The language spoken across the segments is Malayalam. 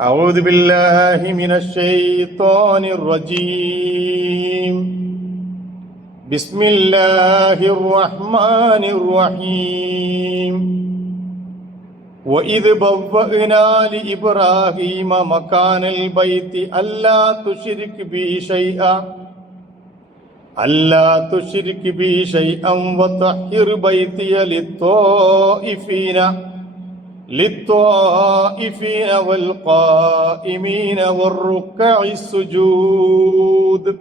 أعوذ بالله من الشيطان الرجيم بسم الله الرحمن الرحيم وإذ بوأنا لإبراهيم مكان البيت ألا تشرك بي شيئا ألا تشرك بي شيئا وطهر بيتي للطائفين للطائفين والقائمين والركع السجود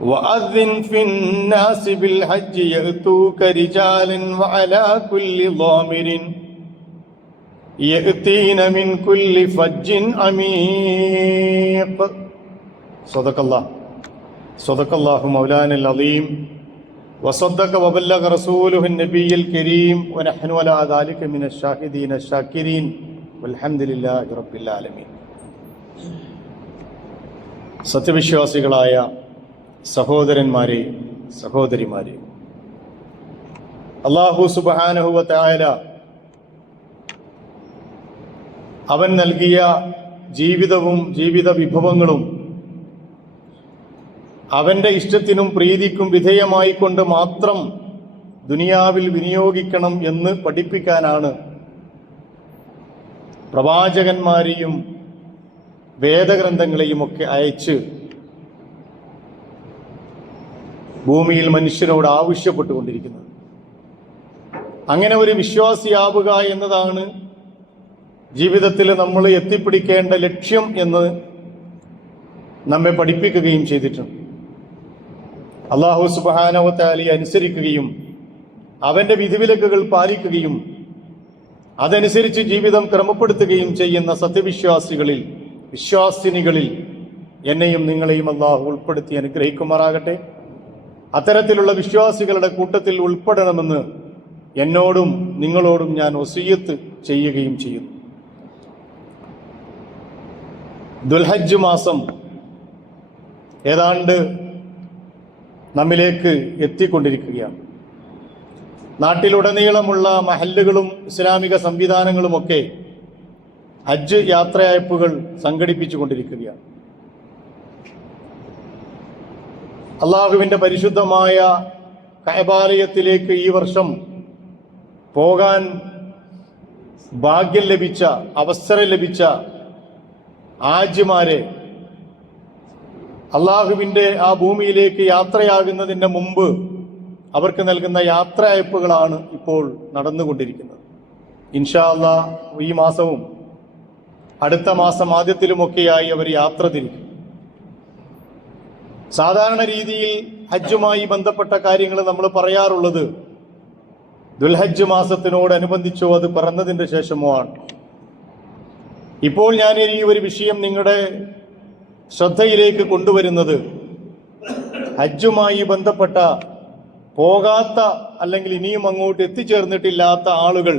وأذن في الناس بالحج يأتوك رجالا وعلى كل ضامر يأتين من كل فج عميق صدق الله صدق الله مولانا العظيم وصدق وبلغ رسوله النبي الكريم ونحن على ذلك من الشاهدين الشاكرين والحمد لله رب العالمين സത്യവിശ്വാസികളായ സഹോദരന്മാരെ സഹോദരിമാരെ അള്ളാഹു സുബാനഹുവ തായ അവൻ നൽകിയ ജീവിതവും ജീവിത വിഭവങ്ങളും അവന്റെ ഇഷ്ടത്തിനും പ്രീതിക്കും വിധേയമായി കൊണ്ട് മാത്രം ദുനിയാവിൽ വിനിയോഗിക്കണം എന്ന് പഠിപ്പിക്കാനാണ് പ്രവാചകന്മാരെയും വേദഗ്രന്ഥങ്ങളെയും ഒക്കെ അയച്ച് ഭൂമിയിൽ മനുഷ്യനോട് ആവശ്യപ്പെട്ടുകൊണ്ടിരിക്കുന്നത്. അങ്ങനെ ഒരു വിശ്വാസിയാവുക എന്നതാണ് ജീവിതത്തിൽ നമ്മൾ എത്തിപ്പിടിക്കേണ്ട ലക്ഷ്യം എന്ന് നമ്മെ പഠിപ്പിക്കുകയും ചെയ്തിട്ടുണ്ട്. അള്ളാഹു സുബാനവത്താലി അനുസരിക്കുകയും അവന്റെ വിധിവിലക്കുകൾ പാലിക്കുകയും അതനുസരിച്ച് ജീവിതം ക്രമപ്പെടുത്തുകയും ചെയ്യുന്ന സത്യവിശ്വാസികളിൽ വിശ്വാസിനികളിൽ എന്നെയും നിങ്ങളെയും അള്ളാഹു ഉൾപ്പെടുത്തി അനുഗ്രഹിക്കുമാറാകട്ടെ. അത്തരത്തിലുള്ള വിശ്വാസികളുടെ കൂട്ടത്തിൽ ഉൾപ്പെടണമെന്ന് എന്നോടും നിങ്ങളോടും ഞാൻ ഒസീയത്ത് ചെയ്യുകയും ചെയ്യുന്നു. ദുൽഹജ്ജ് മാസം ഏതാണ്ട് നമ്മിലേക്ക് എത്തിക്കൊണ്ടിരിക്കുകയാണ്. നാട്ടിലുടനീളമുള്ള മഹല്ലുകളും ഇസ്ലാമിക സംവിധാനങ്ങളുമൊക്കെ ഹജ്ജ് യാത്രയയപ്പുകൾ സംഘടിപ്പിച്ചു കൊണ്ടിരിക്കുകയാണ് അള്ളാഹുവിന്റെ പരിശുദ്ധമായ കൈബാലയത്തിലേക്ക് ഈ വർഷം പോകാൻ ഭാഗ്യം ലഭിച്ച അവസരം ലഭിച്ച ആജ്യമാരെ അള്ളാഹുവിന്റെ ആ ഭൂമിയിലേക്ക് യാത്രയാകുന്നതിന് മുമ്പ് അവർക്ക് നൽകുന്ന യാത്രയയപ്പുകളാണ് ഇപ്പോൾ നടന്നുകൊണ്ടിരിക്കുന്നത്. ഇൻഷാ അള്ളാ ഈ മാസവും അടുത്ത മാസം ആദ്യത്തിലുമൊക്കെയായി അവർ യാത്ര തിരിക്കും. സാധാരണ രീതിയിൽ ഹജ്ജുമായി ബന്ധപ്പെട്ട കാര്യങ്ങൾ നമ്മൾ പറയാറുള്ളത് ദുൽഹജ്ജ് മാസത്തിനോടനുബന്ധിച്ചോ അത് പറഞ്ഞതിന്റെ ശേഷമോ ആണ്. ഇപ്പോൾ ഞാൻ ഈ ഒരു വിഷയം നിങ്ങളുടെ ശ്രദ്ധയിലേക്ക് കൊണ്ടുവരുന്നത് ഹജ്ജുമായി ബന്ധപ്പെട്ട പോകാത്ത അല്ലെങ്കിൽ ഇനിയും അങ്ങോട്ട് എത്തിച്ചേർന്നിട്ടില്ലാത്ത ആളുകൾ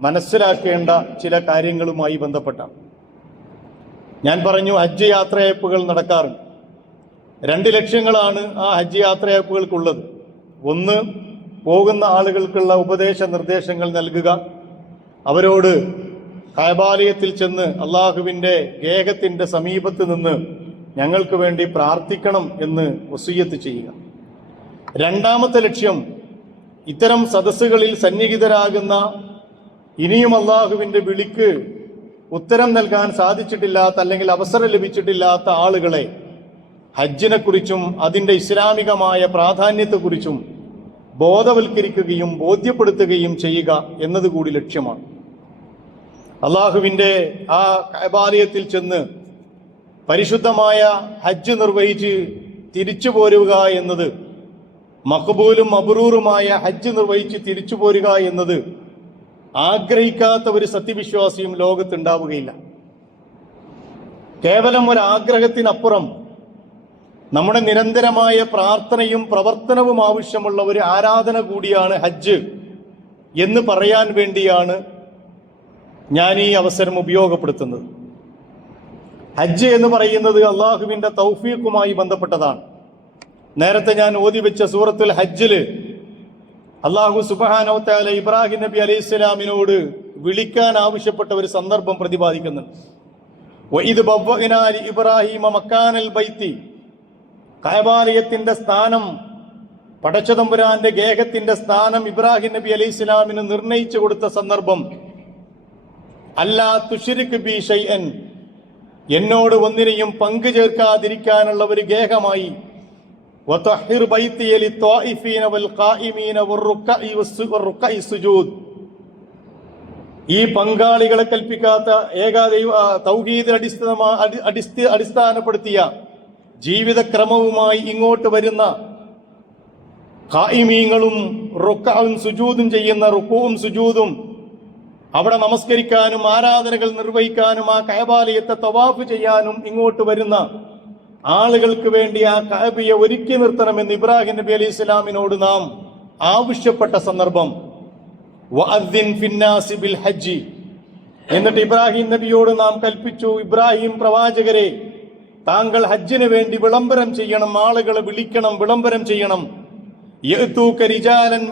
മനസ്സിലാക്കേണ്ട ചില കാര്യങ്ങളുമായി ബന്ധപ്പെട്ടാണ് ഞാൻ പറഞ്ഞു ഹജ്ജ് യാത്രയയപ്പുകൾ നടക്കാറുണ്ട്. രണ്ട് ലക്ഷ്യങ്ങളാണ് ആ ഹജ്ജ് യാത്രയയപ്പുകൾക്കുള്ളത്. ഒന്ന് പോകുന്ന ആളുകൾക്കുള്ള ഉപദേശ നിർദ്ദേശങ്ങൾ നൽകുക. അവരോട് കായബാലയത്തിൽ ചെന്ന് അള്ളാഹുവിന്റെ ഗേഹത്തിന്റെ സമീപത്ത് നിന്ന് ഞങ്ങൾക്ക് വേണ്ടി പ്രാർത്ഥിക്കണം എന്ന് വസൂയത്ത് ചെയ്യുക. രണ്ടാമത്തെ ലക്ഷ്യം ഇത്തരം സദസ്സുകളിൽ സന്നിഹിതരാകുന്ന ഇനിയും അള്ളാഹുവിന്റെ വിളിക്ക് ഉത്തരം നൽകാൻ സാധിച്ചിട്ടില്ലാത്ത അല്ലെങ്കിൽ അവസരം ലഭിച്ചിട്ടില്ലാത്ത ആളുകളെ ഹജ്ജിനെക്കുറിച്ചും അതിന്റെ ഇസ്ലാമികമായ പ്രാധാന്യത്തെക്കുറിച്ചും ബോധവൽക്കരിക്കുകയും ബോധ്യപ്പെടുത്തുകയും ചെയ്യുക എന്നതുകൂടി ലക്ഷ്യമാണ്. അള്ളാഹുവിന്റെ ആ കൈബാലയത്തിൽ ചെന്ന് പരിശുദ്ധമായ ഹജ്ജ് നിർവഹിച്ച് തിരിച്ചു പോരുക എന്നത് മഹബൂലും അബ്രൂറുമായ ഹജ്ജ് നിർവഹിച്ച് തിരിച്ചു പോരുക എന്നത് ആഗ്രഹിക്കാത്ത ഒരു സത്യവിശ്വാസിയും ലോകത്തുണ്ടാവുകയില്ല. കേവലം ഒരു ആഗ്രഹത്തിനപ്പുറം നമ്മുടെ നിരന്തരമായ പ്രാർത്ഥനയും പ്രവർത്തനവും ആവശ്യമുള്ള ഒരു ആരാധന കൂടിയാണ് ഹജ്ജ് എന്ന് പറയാൻ വേണ്ടിയാണ് ഞാൻ ഈ അവസരം ഉപയോഗപ്പെടുത്തുന്നത്. ഹജ്ജ് എന്ന് പറയുന്നത് അള്ളാഹുവിന്റെ തൗഫീഖുമായി ബന്ധപ്പെട്ടതാണ്. നേരത്തെ ഞാൻ ഓതി വെച്ച സൂറത്തുൽ ഹജ്ജിൽ അള്ളാഹു സുബാനോത്താല ഇബ്രാഹിം നബി അലൈഹി സ്വലാമിനോട് വിളിക്കാൻ ആവശ്യപ്പെട്ട ഒരു സന്ദർഭം പ്രതിപാദിക്കുന്നുണ്ട്. ഇബ്രാഹിമ മക്കാനൽ ബൈത്തി. കയബാലയത്തിന്റെ സ്ഥാനം പടച്ചതമ്പുരാന്റെ ഗേഹത്തിന്റെ സ്ഥാനം ഇബ്രാഹിം നബി അലൈഹി സ്വലാമിന് നിർണയിച്ചു കൊടുത്ത സന്ദർഭം അല്ലാ തുഷിരിക്ക് ബി ഷൈഅൻ. എന്നോട് ഒന്നിനെയും പങ്കു ചേർക്കാതിരിക്കാനുള്ള ഒരു ഗേഹമായി. ഈ പങ്കാളികളെ കൽപ്പിക്കാത്ത ഏകാദൈവ തൗഹീദിൽ തൗഹീദ് അടിസ്ഥാനമാ അടി- അടിസ്ഥ അടിസ്ഥാനപ്പെടുത്തിയ ജീവിതക്രമവുമായി ഇങ്ങോട്ട് വരുന്ന കായിമീങ്ങളും റുക്കാവും സുജൂതും ചെയ്യുന്ന റുക്കുവും സുജൂദും അവിടെ നമസ്കരിക്കാനും ആരാധനകൾ നിർവഹിക്കാനും ആ കയബാലയത്തെ തവാഫ് ചെയ്യാനും ഇങ്ങോട്ട് വരുന്ന ആളുകൾക്ക് വേണ്ടി ആ കഅബയെ ഒരുക്കി നിർത്തണമെന്ന് ഇബ്രാഹിം നബി അലൈഹി ഇസ്ലാമിനോട് നാം ആവശ്യപ്പെട്ട സന്ദർഭം. ബിൽ ഹജ്ജി. എന്നിട്ട് ഇബ്രാഹിം നബിയോട് നാം കൽപ്പിച്ചു ഇബ്രാഹിം പ്രവാചകരെ താങ്കൾ ഹജ്ജിന് വേണ്ടി വിളംബരം ചെയ്യണം ആളുകളെ വിളിക്കണം വിളംബരം ചെയ്യണം. യഅ്തൂക റിജാലൻ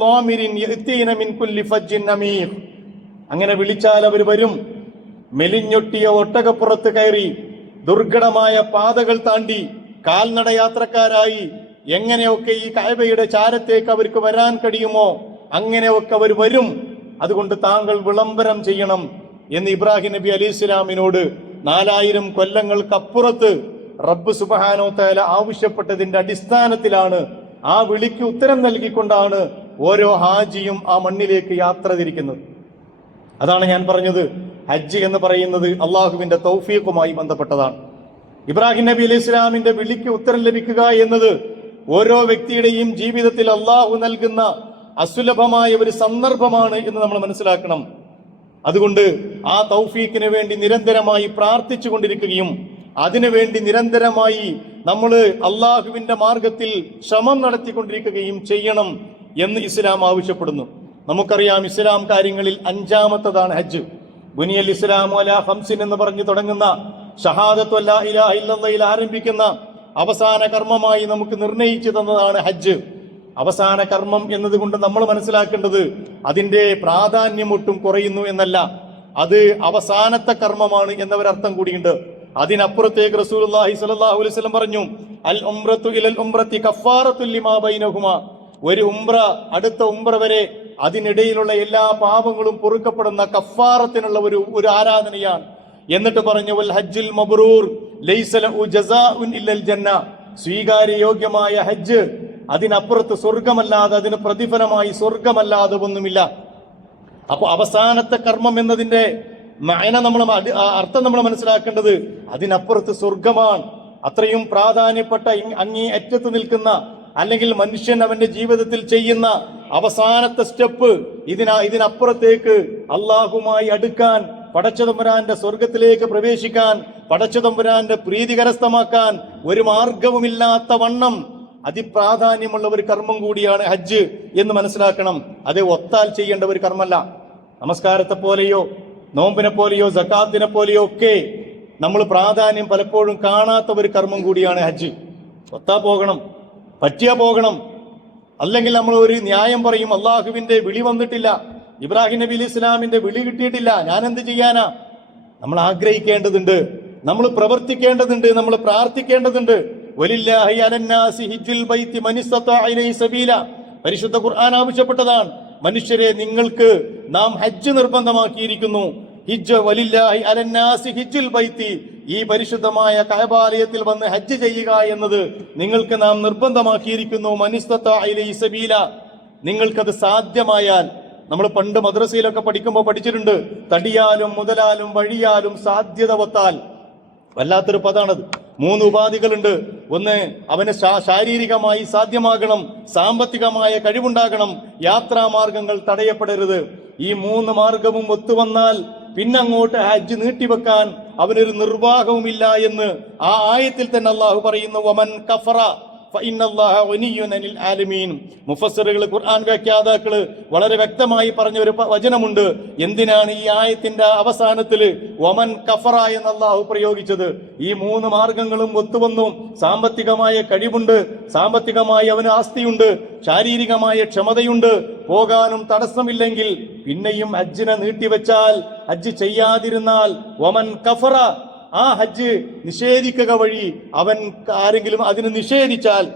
ളാമിരിൻ മിൻ കുല്ലി അങ്ങനെ വിളിച്ചാൽ അവർ വരും. മെലിഞ്ഞൊട്ടിയ ഒട്ടകപ്പുറത്ത് കയറി ദുർഘടമായ പാതകൾ താണ്ടി കാൽനട യാത്രക്കാരായി എങ്ങനെയൊക്കെ ഈ കായബയുടെ ചാരത്തേക്ക് അവർക്ക് വരാൻ കഴിയുമോ അങ്ങനെയൊക്കെ അവർ വരും. അതുകൊണ്ട് താങ്കൾ വിളംബരം ചെയ്യണം എന്ന് ഇബ്രാഹിം നബി അലി ഇസ്ലാമിനോട് നാലായിരം കൊല്ലങ്ങൾക്കപ്പുറത്ത് റബ്ബ് സുബഹാനോ തേല ആവശ്യപ്പെട്ടതിന്റെ അടിസ്ഥാനത്തിലാണ് ആ വിളിക്ക് ഉത്തരം നൽകിക്കൊണ്ടാണ് ഓരോ ഹാജിയും ആ മണ്ണിലേക്ക് യാത്ര തിരിക്കുന്നത്. അതാണ് ഞാൻ പറഞ്ഞത്. ഹജ്ജ് എന്ന് പറയുന്നത് അള്ളാഹുവിന്റെ തൗഫീഖുമായി ബന്ധപ്പെട്ടതാണ്. ഇബ്രാഹിം നബി അലൈഹി ഇസ്ലാമിന്റെ വിളിക്ക് ഉത്തരം ലഭിക്കുക എന്നത് ഓരോ വ്യക്തിയുടെയും ജീവിതത്തിൽ അള്ളാഹു നൽകുന്ന അസുലഭമായ ഒരു സന്ദർഭമാണ് എന്ന് നമ്മൾ മനസ്സിലാക്കണം. അതുകൊണ്ട് ആ തൗഫീഖിന് വേണ്ടി നിരന്തരമായി പ്രാർത്ഥിച്ചു കൊണ്ടിരിക്കുകയും അതിനുവേണ്ടി നിരന്തരമായി നമ്മൾ അള്ളാഹുവിന്റെ മാർഗത്തിൽ ശ്രമം നടത്തിക്കൊണ്ടിരിക്കുകയും ചെയ്യണം എന്ന് ഇസ്ലാം ആവശ്യപ്പെടുന്നു. നമുക്കറിയാം ഇസ്ലാം കാര്യങ്ങളിൽ അഞ്ചാമത്തതാണ് ഹജ്ജ്. ബുനിയൽ ഇസ്ലാം അല ഹംസിൻ എന്ന് പറഞ്ഞു തുടങ്ങുന്ന ഷഹാദത്ത് ഇലാഹ ആരംഭിക്കുന്ന അവസാന കർമ്മമായി നമുക്ക് നിർണയിച്ചു തന്നതാണ് ഹജ്ജ്. അവസാന കർമ്മം എന്നതുകൊണ്ട് നമ്മൾ മനസ്സിലാക്കേണ്ടത് അതിന്റെ പ്രാധാന്യം ഒട്ടും കുറയുന്നു എന്നല്ല. അത് അവസാനത്തെ കർമ്മമാണ് എന്നൊരർത്ഥം കൂടിയുണ്ട്. അതിനപ്പുറത്തേക്ക് റസൂൽ അലൈഹി വസല്ലം പറഞ്ഞു അൽ ഉംറത്തു ഇലൽ ഉംറത്തി കഫാറത്തുല്ലിമാ ബൈനഹുമാ. ഒരു ഉംറ അടുത്ത ഉംറ വരെ അതിനിടയിലുള്ള എല്ലാ പാപങ്ങളും പൊറുക്കപ്പെടുന്ന കഫാറത്തിനുള്ള ഒരു ഒരു ആരാധനയാണ്. എന്നിട്ട് പറഞ്ഞു വൽ ഹജ്ജിൽ മബ്രൂർ ജന്ന. സ്വീകാര്യയോഗ്യമായ ഹജ്ജ് അതിനപ്പുറത്ത് സ്വർഗമല്ലാതെ അതിന് പ്രതിഫലമായി സ്വർഗമല്ലാതെ ഒന്നുമില്ല. അപ്പൊ അവസാനത്തെ കർമ്മം എന്നതിന്റെ മയന നമ്മൾ അർത്ഥം നമ്മൾ മനസ്സിലാക്കേണ്ടത് അതിനപ്പുറത്ത് സ്വർഗമാണ് അത്രയും പ്രാധാന്യപ്പെട്ട അങ്ങേ അറ്റത്ത് നിൽക്കുന്ന അല്ലെങ്കിൽ മനുഷ്യൻ അവന്റെ ജീവിതത്തിൽ ചെയ്യുന്ന അവസാനത്തെ സ്റ്റെപ്പ് ഇതിന ഇതിനപ്പുറത്തേക്ക് അള്ളാഹുമായി അടുക്കാൻ പടച്ചതമ്പുരാന്റെ സ്വർഗത്തിലേക്ക് പ്രവേശിക്കാൻ പടച്ചതമ്പുരാന്റെ പ്രീതി കരസ്ഥമാക്കാൻ ഒരു മാർഗവുമില്ലാത്ത വണ്ണം അതിപ്രാധാന്യമുള്ള ഒരു കർമ്മം കൂടിയാണ് ഹജ്ജ് എന്ന് മനസ്സിലാക്കണം. അത് ഒത്താൽ ചെയ്യേണ്ട ഒരു കർമ്മല്ല നമസ്കാരത്തെ പോലെയോ നോമ്പിനെ പോലെയോ സക്കാത്തിനെ പോലെയോ ഒക്കെ നമ്മൾ പ്രാധാന്യം പലപ്പോഴും കാണാത്ത ഒരു കർമ്മം കൂടിയാണ് ഹജ്ജ്. ഒത്താ പോകണം. പറ്റിയാ പോകണം. അല്ലെങ്കിൽ നമ്മൾ ഒരു ന്യായം പറയും അള്ളാഹുവിന്റെ വിളി വന്നിട്ടില്ല ഇബ്രാഹിം നബി അലി ഇസ്ലാമിന്റെ വിളി കിട്ടിയിട്ടില്ല ഞാൻ എന്ത് ചെയ്യാനാ? നമ്മൾ ആഗ്രഹിക്കേണ്ടതുണ്ട് നമ്മൾ പ്രവർത്തിക്കേണ്ടതുണ്ട് നമ്മൾ പ്രാർത്ഥിക്കേണ്ടതുണ്ട്. പരിശുദ്ധ ഖുർആൻ ആവശ്യപ്പെട്ടതാണ്. മനുഷ്യരെ നിങ്ങൾക്ക് നാം ഹജ്ജ് നിർബന്ധമാക്കിയിരിക്കുന്നു. ഹിജ്ജ് വലില്ലാഹി അലന്നാസി ബൈത്തി. ഈ പരിശുദ്ധമായ കഅബാലയത്തിൽ വന്ന് ഹജ്ജ് ചെയ്യുക എന്നത് നിങ്ങൾക്ക് നാം നിർബന്ധമാക്കിയിരിക്കുന്നു. മനുസ്തീല നിങ്ങൾക്കത് സാധ്യമായാൽ നമ്മൾ പണ്ട് മദ്രസയിലൊക്കെ പഠിക്കുമ്പോൾ പഠിച്ചിട്ടുണ്ട് തടിയാലും മുതലാലും വഴിയാലും സാധ്യത വത്താൽ വല്ലാത്തൊരു പദാണത്. മൂന്ന് ഉപാധികളുണ്ട്. ഒന്ന് അവന് ശാരീരികമായി സാധ്യമാകണം സാമ്പത്തികമായ കഴിവുണ്ടാകണം യാത്രാമാർഗങ്ങൾ തടയപ്പെടരുത്. ഈ മൂന്ന് മാർഗവും ഒത്തുവന്നാൽ പിന്നങ്ങോട്ട് ഹജ്ജ് നീട്ടിവെക്കാൻ അവനൊരു നിർവാഹവുമില്ല എന്ന് ആ ആയത്തിൽ തന്നെ അള്ളാഹു പറയുന്നു വമൻ കഫറ മുഫസ്സിറുകൾ ഖുർആൻ വ്യാഖ്യാതാക്കൾ വളരെ വ്യക്തമായി പറഞ്ഞ ഒരു വചനമുണ്ട്. എന്തിനാണ് ഈ ആയത്തിന്റെ അവസാനത്തിൽ വമൻ കഫറ എന്ന് അള്ളാഹു പ്രയോഗിച്ചത്? ഈ മൂന്ന് മാർഗങ്ങളും ഒത്തുവന്നു. സാമ്പത്തികമായ കഴിവുണ്ട്. സാമ്പത്തികമായി അവന് ആസ്തിയുണ്ട്. ശാരീരികമായ ക്ഷമതയുണ്ട്. പോകാനും തടസ്സമില്ലെങ്കിൽ പിന്നെയും ഹജ്ജിനെ നീട്ടിവെച്ചാൽ ഹജ്ജ് ചെയ്യാതിരുന്നാൽ വമൻ കഫറ ആ ഹജ്ജ് നിഷേധിക്കുക വഴി അവൻ ആരെങ്കിലും അതിന് നിഷേധിച്ചാൽ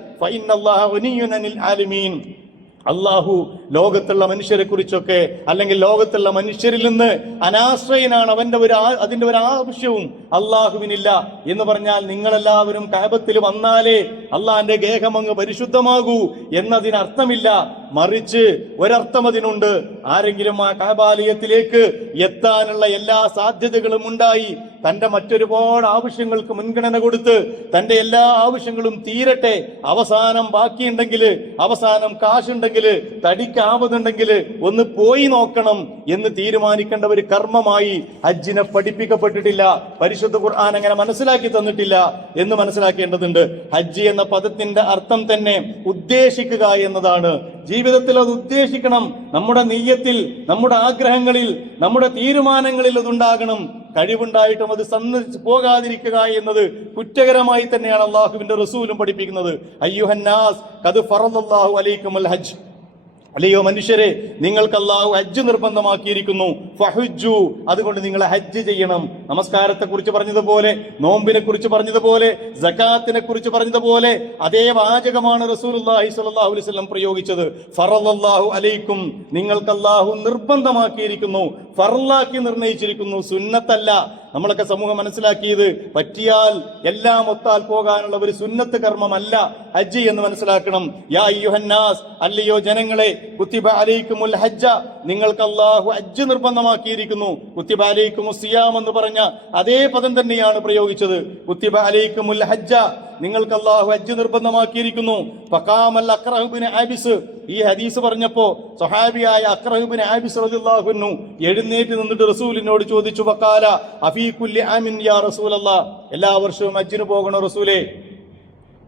അള്ളാഹു ലോകത്തുള്ള മനുഷ്യരെ കുറിച്ചൊക്കെ അല്ലെങ്കിൽ ലോകത്തുള്ള മനുഷ്യരിൽ നിന്ന് അനാശ്രയനാണ് അവന്റെ ഒരു അതിന്റെ ഒരു ആവശ്യവും അള്ളാഹുവിനില്ല എന്ന് പറഞ്ഞാൽ നിങ്ങളെല്ലാവരും കഹബത്തിൽ വന്നാലേ അള്ളാഹിന്റെ ഗേഹം അങ്ങ് പരിശുദ്ധമാകൂ എന്നതിനർത്ഥമില്ല. മറിച്ച് ഒരർത്ഥം അതിനുണ്ട് ആരെങ്കിലും ആ കഹബാലയത്തിലേക്ക് എത്താനുള്ള എല്ലാ സാധ്യതകളും ഉണ്ടായി. തന്റെ മറ്റൊരുപാട് ആവശ്യങ്ങൾക്ക് മുൻഗണന കൊടുത്ത് തന്റെ എല്ലാ ആവശ്യങ്ങളും തീരട്ടെ. അവസാനം ബാക്കിയുണ്ടെങ്കിൽ അവസാനം കാശുണ്ടെങ്കിൽ തടിക്കാവുന്നുണ്ടെങ്കിൽ ഒന്ന് പോയി നോക്കണം എന്ന് തീരുമാനിക്കേണ്ട ഒരു കർമ്മമായി ഹജ്ജിനെ പഠിപ്പിക്കപ്പെട്ടിട്ടില്ല. പരിശുദ്ധ ഖുർആൻ അങ്ങനെ മനസ്സിലാക്കി തന്നിട്ടില്ല എന്ന് മനസ്സിലാക്കേണ്ടതുണ്ട്. ഹജ്ജ് എന്ന പദത്തിന്റെ അർത്ഥം തന്നെ ഉദ്ദേശിക്കുക എന്നതാണ്. ജീവിതത്തിൽ അത് ഉദ്ദേശിക്കണം. നമ്മുടെ നെയ്യത്തിൽ നമ്മുടെ ആഗ്രഹങ്ങളിൽ നമ്മുടെ തീരുമാനങ്ങളിൽ അതുണ്ടാകണം. കഴിവുണ്ടായിട്ടും അത് സന്ദർശിച്ച് പോകാതിരിക്കുക എന്നത് കുറ്റകരമായി തന്നെയാണ് അള്ളാഹുവിന്റെ റസൂലും പഠിപ്പിക്കുന്നത്. അയ്യുഹന്നാസ് കത് ഫറല്ലാഹു അലൈക്കുമൽ ഹജ്ജ്. അല്ലയോ മനുഷ്യരെ നിങ്ങൾക്ക് അള്ളാഹു ഹജ്ജ് നിർബന്ധമാക്കിയിരിക്കുന്നു. ഫഹുജു അതുകൊണ്ട് നിങ്ങൾ ഹജ്ജ് ചെയ്യണം. നമസ്കാരത്തെ കുറിച്ച് പറഞ്ഞതുപോലെ നോമ്പിനെ കുറിച്ച് പറഞ്ഞതുപോലെ ജക്കാത്തിനെ കുറിച്ച് പറഞ്ഞതുപോലെ അതേ വാചകമാണ് അലൈഹി വസല്ലം പ്രയോഗിച്ചത്. ഫറല്ലാഹു അലൈക്കും നിങ്ങൾക്ക് അള്ളാഹു നിർബന്ധമാക്കിയിരിക്കുന്നു. ഫറലാക്കി നിർണയിച്ചിരിക്കുന്നു. സുന്നത്തല്ല. നമ്മളൊക്കെ സമൂഹം മനസ്സിലാക്കിയത് പറ്റിയാൽ എല്ലാം ഒത്താൽ പോകാനുള്ള ഒരു സുന്നത്ത് കർമ്മമല്ല ഹജ്ജ് എന്ന് മനസ്സിലാക്കണം. യാ യുഹന്നാസ് അല്ലയോ ജനങ്ങളെ കുത്തിബ അലൈക്കുമുൽ ഹജ്ജ. നിങ്ങൾക്ക് അള്ളാഹു ഹജ്ജ് നിർബന്ധമാക്കിയിരിക്കുന്നു. കുത്തിബ അലൈക്കുമു സിയാം എന്ന് പറഞ്ഞ അതേ പദം തന്നെയാണ് പ്രയോഗിച്ചത്. കുത്തിബ അലൈക്കുമുൽ ഹജ്ജ. നിങ്ങൾക്ക് അള്ളാഹു ഹജ്ജ് നിർബന്ധമാക്കിയിരിക്കുന്നു. ഫഖാമൽ അക്രഹുബിന് ആബിസ് ഈ ഹദീസ് പറഞ്ഞപ്പോ സഹാബിയായ അക്രഹുബിന് ആബിസ് റളിയല്ലാഹു എഴുന്നേറ്റ് നിന്നിട്ട് റസൂലിനോട് ചോദിച്ചു വക്കാല അഫീ എല്ലാ വർഷവും ഹജ്ജിന് പോകണോ റസൂലേ?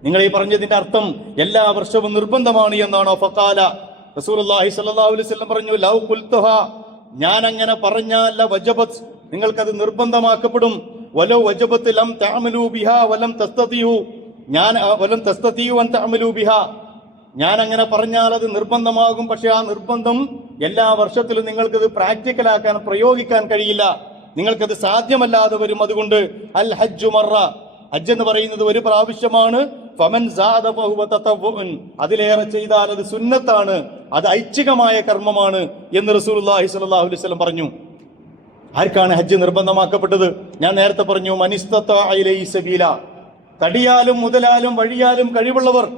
നിങ്ങൾ ഈ പറഞ്ഞതിന്റെ അർത്ഥം എല്ലാ വർഷവും നിർബന്ധമാണ് എന്നാണോ? ഫക്കാല റസൂലുള്ളാഹി അള്ളാഹി വസല്ലം പറഞ്ഞു ലൗ കുൽത്തുഹ ഞാൻ അങ്ങനെ പറഞ്ഞാല വജബത്. നിങ്ങൾക്കത് നിർബന്ധമാക്കപ്പെടും. വലോ വജബത്ത് ലം താമലു ബിഹാ വലം തസ്തതിയു ഞാൻ വലം തസ്തതിയു അൻ താമലു ബിഹാ. ഞാൻ അങ്ങനെ പറഞ്ഞാൽ അത് നിർബന്ധമാകും. പക്ഷെ ആ നിർബന്ധം എല്ലാ വർഷത്തിലും നിങ്ങൾക്കത് പ്രാക്ടിക്കലാക്കാൻ പ്രയോഗിക്കാൻ കഴിയില്ല. നിങ്ങൾക്കത് സാധ്യമല്ലാതെ വരും. അതുകൊണ്ട് അൽ ഹജ്ജു മറ. ഹജ്ജ് എന്ന് പറയുന്നത് ഒരു പ്രാവശ്യമാണ്. ഫമൻ. അതിലേറെ ചെയ്താൽ അത് സുന്നത്താണ്. അത് ഐച്ഛികമായ കർമ്മമാണ് എന്ന് റസൂലുള്ളാഹി സ്വല്ലല്ലാഹു അലൈഹി വസല്ലം പറഞ്ഞു. ആർക്കാണ് ഹജ്ജ് നിർബന്ധമാക്കപ്പെട്ടത്? ഞാൻ നേരത്തെ പറഞ്ഞു മനിസ്തീല തടിയാലും മുതലാലും വഴിയാലും കഴിവുള്ളവർ.